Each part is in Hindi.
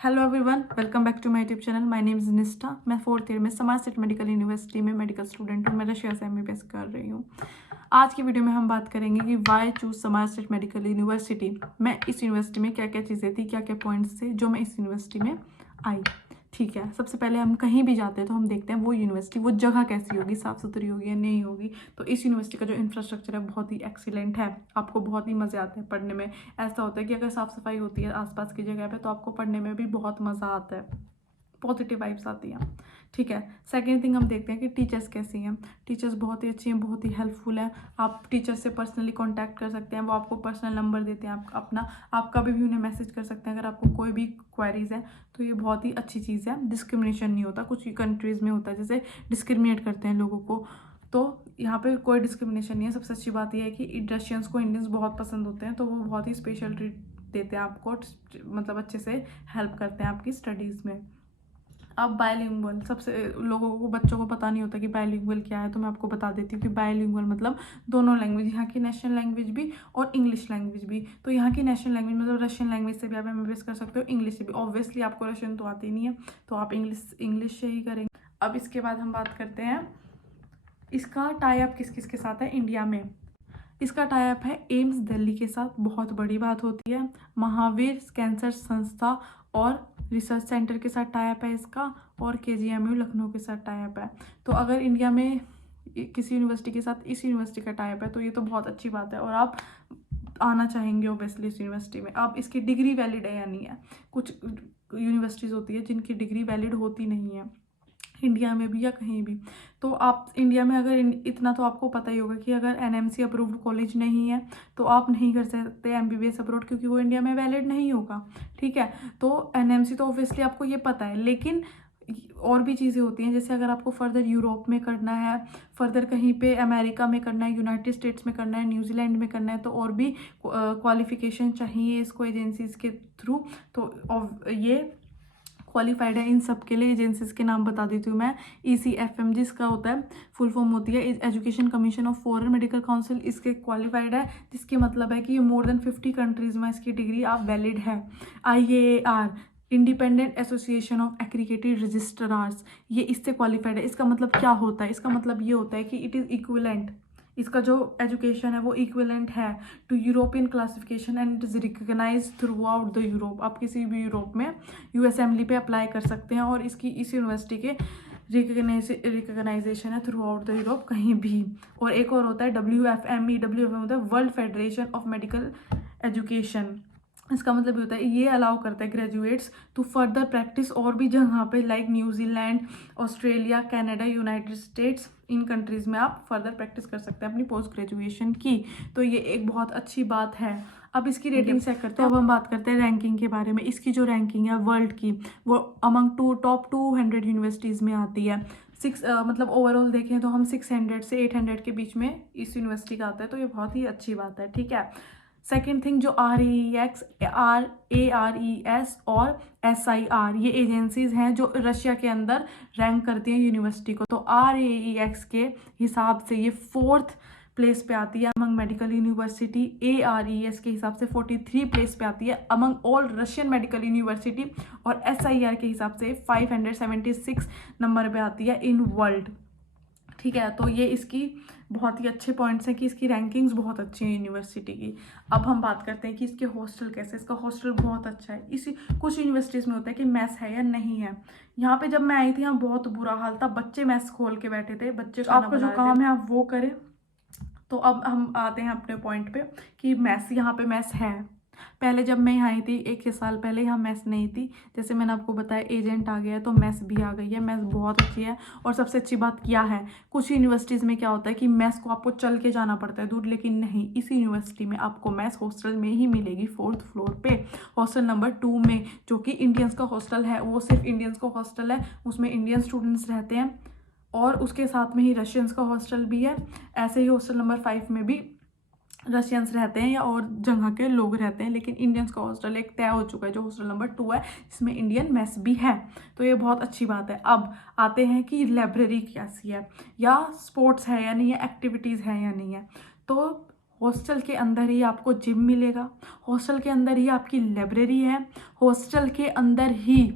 Hello everyone, welcome back to my YouTube channel. My name is Nishtha. मैं फोर्थ ईयर में समाज मेडिकल यूनिवर्सिटी में मेडिकल स्टूडेंट हूँ। मैं रशिया से एमबीबीएस कर रही हूँ। आज की वीडियो में हम बात करेंगे कि वाई चूज समाज मेडिकल यूनिवर्सिटी। मैं इस यूनिवर्सिटी में क्या क्या चीज़ें थी, क्या क्या पॉइंट्स थे जो मैं इस यूनिवर्सिटी में आई। ठीक है, सबसे पहले हम कहीं भी जाते हैं तो हम देखते हैं वो यूनिवर्सिटी, वो जगह कैसी होगी, साफ़ सुथरी होगी या नहीं होगी। तो इस यूनिवर्सिटी का जो इंफ्रास्ट्रक्चर है बहुत ही एक्सीलेंट है, आपको बहुत ही मज़े आते हैं पढ़ने में। ऐसा होता है कि अगर साफ़ सफाई होती है आसपास की जगह पे तो आपको पढ़ने में भी बहुत मज़ा आता है, पॉजिटिव वाइब्स आती हैं। ठीक है, सेकेंड थिंग हम देखते हैं कि टीचर्स कैसी हैं। टीचर्स बहुत ही अच्छी हैं, बहुत ही हेल्पफुल हैं। आप टीचर से पर्सनली कांटेक्ट कर सकते हैं, वो आपको पर्सनल नंबर देते हैं, आप कभी भी उन्हें मैसेज कर सकते हैं अगर आपको कोई भी क्वेरीज है। तो ये बहुत ही अच्छी चीज़ है। डिस्क्रिमिनेशन नहीं होता, कुछ कंट्रीज़ में होता है जैसे डिस्क्रिमिनेट करते हैं लोगों को, तो यहाँ पे कोई डिस्क्रिमिनेशन नहीं है। सबसे अच्छी बात यह है कि रशियंस को इंडियंस बहुत पसंद होते हैं, तो वो बहुत ही स्पेशल ट्रीट देते हैं आपको, मतलब अच्छे से हेल्प करते हैं आपकी स्टडीज़ में। अब बायलिंगुअल, सबसे लोगों को, बच्चों को पता नहीं होता कि बायलिंगुअल क्या है, तो मैं आपको बता देती हूँ कि बायलिंगुअल मतलब दोनों लैंग्वेज, यहाँ की नेशनल लैंग्वेज भी और इंग्लिश लैंग्वेज भी। तो यहाँ की नेशनल लैंग्वेज मतलब रशियन लैंग्वेज से भी आप एमबीबीएस कर सकते हो, इंग्लिश से भी। ऑब्वियसली आपको रशियन तो आती नहीं है, तो आप इंग्लिश से ही करेंगे। अब इसके बाद हम बात करते हैं इसका टाई अप किस किस के साथ है इंडिया में। इसका टाई अप है एम्स दिल्ली के साथ, बहुत बड़ी बात होती है। महावीर कैंसर संस्था और रिसर्च सेंटर के साथ टाई अप है इसका, और केजीएमयू लखनऊ के साथ टाई अप है। तो अगर इंडिया में किसी यूनिवर्सिटी के साथ इस यूनिवर्सिटी का टाई अप है तो ये तो बहुत अच्छी बात है, और आप आना चाहेंगे ओबियसली इस यूनिवर्सिटी में। अब इसकी डिग्री वैलिड है या नहीं है। कुछ यूनिवर्सिटीज़ होती है जिनकी डिग्री वैलिड होती नहीं है, इंडिया में भी या कहीं भी। तो आप इंडिया में अगर इतना तो आपको पता ही होगा कि अगर एनएमसी अप्रूव्ड कॉलेज नहीं है तो आप नहीं कर सकते एमबीबीएस अब्रॉड, क्योंकि वो इंडिया में वैलिड नहीं होगा। ठीक है, तो एनएमसी तो ऑब्वियसली आपको ये पता है, लेकिन और भी चीज़ें होती हैं। जैसे अगर आपको फर्दर यूरोप में करना है, फर्दर कहीं पे अमेरिका में करना है, यूनाइटेड स्टेट्स में करना है, न्यूजीलैंड में करना है, तो और भी क्वालिफिकेशन चाहिए इसको एजेंसीज के थ्रू। तो ये क्वालिफाइड है इन सब के लिए। एजेंसीज के नाम बता देती हूँ मैं। ECFM जिसका होता है, फुल फॉर्म होती है education commission of foreign medical council, इसके क्वालिफाइड है, जिसके मतलब है कि ये मोर देन 50 कंट्रीज़ में इसकी डिग्री आप वैलिड है। IAAR, independent association of aggregated registrars, ये इससे क्वालिफाइड है। इसका मतलब क्या होता है? इसका मतलब ये होता है कि इट इज़ इक्विवेलेंट, इसका जो एजुकेशन है वो इक्विवेलेंट है to European classification and it is recognise throughout the Europe. आप किसी भी यूरोप में USMLE पे अप्लाई कर सकते हैं, और इसकी इस यूनिवर्सिटी के रिकग्नाइजेशन है थ्रू आउट द यूरोप कहीं भी। और एक और होता है WFME। WFME होता है world federation of medical education. इसका मतलब ये होता है ये अलाउ करता है ग्रेजुएट्स टू फर्दर प्रैक्टिस और भी जगह पे, like New Zealand, Australia, Canada, United states, इन कंट्रीज़ में आप फर्दर प्रैक्टिस कर सकते हैं अपनी पोस्ट ग्रेजुएशन की। तो ये एक बहुत अच्छी बात है। अब इसकी रेटिंग चेक करते हैं। अब हम बात करते हैं रैंकिंग के बारे में। इसकी जो रैंकिंग है वर्ल्ड की, वो अमंग टॉप 200 यूनिवर्सिटीज़ में आती है। मतलब ओवरऑल देखें तो हम 600 से 800 के बीच में इस यूनिवर्सिटी का आता है, तो ये बहुत ही अच्छी बात है। ठीक है, सेकेंड थिंग, जो REX, ARES और SIR, ये एजेंसीज हैं जो रशिया के अंदर रैंक करती हैं यूनिवर्सिटी को। तो REX के हिसाब से ये 4th प्लेस पे आती है अमंग मेडिकल यूनिवर्सिटी। ARES के हिसाब से 43 प्लेस पे आती है among all Russian medical university, और SIR के हिसाब से 576 नंबर पे आती है इन वर्ल्ड। ठीक है, तो ये इसकी बहुत ही अच्छे पॉइंट्स हैं कि इसकी रैंकिंग्स बहुत अच्छी हैं यूनिवर्सिटी की। अब हम बात करते हैं कि इसके हॉस्टल कैसे। इसका हॉस्टल बहुत अच्छा है। इसी कुछ यूनिवर्सिटीज़ में होता है कि मैस है या नहीं है। यहाँ पे जब मैं आई थी यहाँ बहुत बुरा हाल था, बच्चे मैस खोल के बैठे थे, बच्चे आपका जो काम है आप वो करें। तो अब हम आते हैं अपने पॉइंट पे कि मैस, यहाँ पे मैस है। पहले जब मैं यहाँ आई थी 1 साल पहले, यहाँ मैस नहीं थी। जैसे मैंने आपको बताया एजेंट आ गया है तो मैस भी आ गई है। मैस बहुत अच्छी है। और सबसे अच्छी बात क्या है, कुछ यूनिवर्सिटीज़ में क्या होता है कि मैस को आपको चल के जाना पड़ता है दूर, लेकिन नहीं, इसी यूनिवर्सिटी में आपको मैस हॉस्टल में ही मिलेगी, 4th फ्लोर पे, हॉस्टल नंबर 2 में, जो कि इंडियंस का हॉस्टल है। वो सिर्फ इंडियंस का हॉस्टल है, उसमें इंडियन स्टूडेंट्स रहते हैं, और उसके साथ में ही रशियंस का हॉस्टल भी है। ऐसे ही हॉस्टल नंबर 5 में भी रशियंस रहते हैं या और जगह के लोग रहते हैं, लेकिन इंडियंस का हॉस्टल एक तय हो चुका है जो हॉस्टल नंबर 2 है, जिसमें इंडियन मेस भी है। तो ये बहुत अच्छी बात है। अब आते हैं कि लाइब्रेरी कैसी है, या स्पोर्ट्स है या नहीं है, एक्टिविटीज़ है या नहीं है। तो हॉस्टल के अंदर ही आपको जिम मिलेगा, हॉस्टल के अंदर ही आपकी लाइब्रेरी है, हॉस्टल के अंदर ही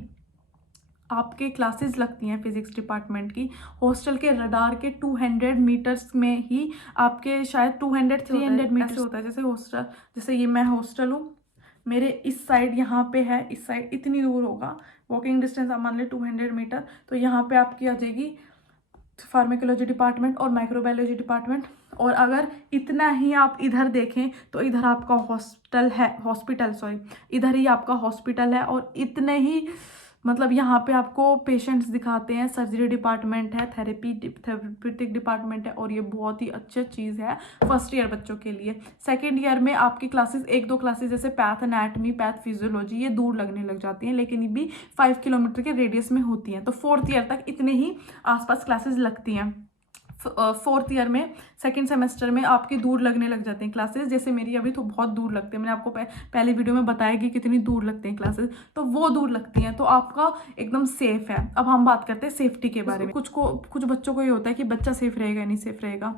आपके क्लासेस लगती हैं फिजिक्स डिपार्टमेंट की। हॉस्टल के रडार के 200 मीटर्स में ही आपके शायद 200-300 मीटर्स होता है। जैसे हॉस्टल, जैसे ये मैं हॉस्टल हूँ, मेरे इस साइड यहाँ पे है, इस साइड इतनी दूर होगा वॉकिंग डिस्टेंस, आप मान लें 200 मीटर। तो यहाँ पे आपकी आ जाएगी फार्मेकोलॉजी डिपार्टमेंट और माइक्रोबायोलॉजी डिपार्टमेंट। और अगर इतना ही आप इधर देखें तो इधर आपका हॉस्पिटल इधर ही आपका हॉस्पिटल है। और इतने ही मतलब यहाँ पे आपको पेशेंट्स दिखाते हैं, सर्जरी डिपार्टमेंट है, थेरेप्यूटिक डिपार्टमेंट है। और ये बहुत ही अच्छी चीज़ है फर्स्ट ईयर बच्चों के लिए। सेकेंड ईयर में आपकी क्लासेस 1-2 क्लासेस जैसे पैथ एनाटमी, पैथ फिजियोलॉजी, ये दूर लगने लग जाती हैं, लेकिन ये भी 5 किलोमीटर के रेडियस में होती हैं। तो 4th ईयर तक इतने ही आसपास क्लासेस लगती हैं। 4th ईयर में सेकेंड सेमेस्टर में आपकी दूर लगने लग जाते हैं क्लासेस। जैसे मेरी अभी तो बहुत दूर लगते हैं, मैंने आपको पहले वीडियो में बताया कि कितनी दूर लगते हैं क्लासेस, तो वो दूर लगती हैं। तो आपका एकदम सेफ है। अब हम बात करते हैं सेफ्टी के बारे में। कुछ बच्चों को ये होता है कि बच्चा सेफ रहेगा नहीं सेफ रहेगा।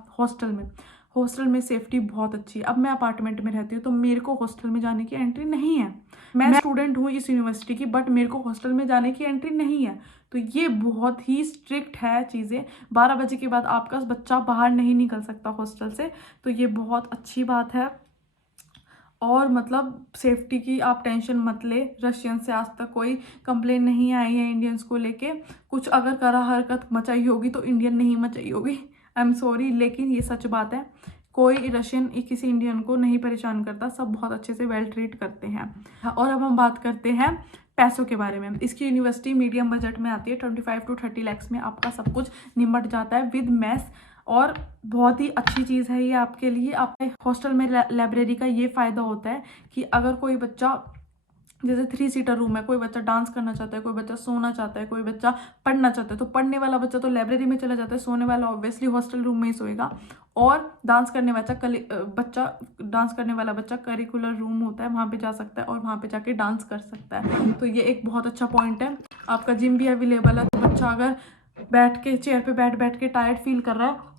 हॉस्टल में सेफ्टी बहुत अच्छी है। अब मैं अपार्टमेंट में रहती हूँ तो मेरे को हॉस्टल में जाने की एंट्री नहीं है। मैं स्टूडेंट हूँ इस यूनिवर्सिटी की, बट मेरे को हॉस्टल में जाने की एंट्री नहीं है। तो ये बहुत ही स्ट्रिक्ट है चीज़ें। 12 बजे के बाद आपका बच्चा बाहर नहीं निकल सकता हॉस्टल से। तो ये बहुत अच्छी बात है। और मतलब सेफ्टी की आप टेंशन मत ले। रशियन से आज तक कोई कंप्लेन नहीं आई है इंडियंस को लेके। कुछ अगर करा हरकत मचाई होगी तो इंडियन नहीं मचाई होगी, आई एम सॉरी, लेकिन ये सच बात है। कोई रशियन किसी इंडियन को नहीं परेशान करता, सब बहुत अच्छे से वेल ट्रीट करते हैं। और अब हम बात करते हैं पैसों के बारे में। इसकी यूनिवर्सिटी मीडियम बजट में आती है, 25 to 30 lakhs में आपका सब कुछ निपट जाता है विद मेस। और बहुत ही अच्छी चीज़ है ये आपके लिए। आपके हॉस्टल में लाइब्रेरी का ये फ़ायदा होता है कि अगर कोई बच्चा, जैसे 3 सीटर रूम है, कोई बच्चा डांस करना चाहता है, कोई बच्चा सोना चाहता है, कोई बच्चा पढ़ना चाहता है, तो पढ़ने वाला बच्चा तो लाइब्रेरी में चला जाता है, सोने वाला ऑब्वियसली हॉस्टल रूम में ही सोएगा। और डांस करने वाला बच्चा करिकुलर रूम होता है, वहाँ पे जा सकता है और वहाँ पे जाके डांस कर सकता है। तो ये एक बहुत अच्छा पॉइंट है। आपका जिम भी अवेलेबल है, तो बच्चा अगर बैठ के चेयर पे बैठ के टायर्ड फील कर रहा है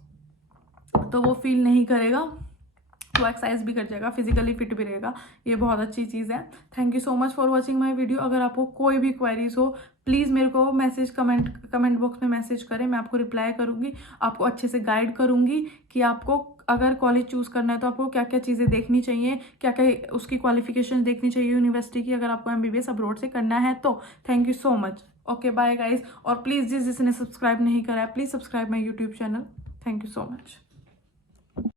तो वो फील नहीं करेगा, वो एक्सरसाइज भी कर जाएगा, फिजिकली फिट भी रहेगा। ये बहुत अच्छी चीज़ है। Thank you so much for watching my video. अगर आपको कोई भी क्वेरीज हो प्लीज़ मेरे को कमेंट बॉक्स में मैसेज करें, मैं आपको रिप्लाई करूँगी, आपको अच्छे से गाइड करूँगी कि आपको अगर कॉलेज चूज़ करना है तो आपको क्या क्या चीज़ें देखनी चाहिए, क्या क्या उसकी क्वालिफिकेशन देखनी चाहिए यूनिवर्सिटी की, अगर आपको MBBS अब्रॉड से करना है तो। Thank you so much. Okay bye guys. और प्लीज़ जिसने सब्सक्राइब नहीं करा है please subscribe my YouTube channel. Thank you so much.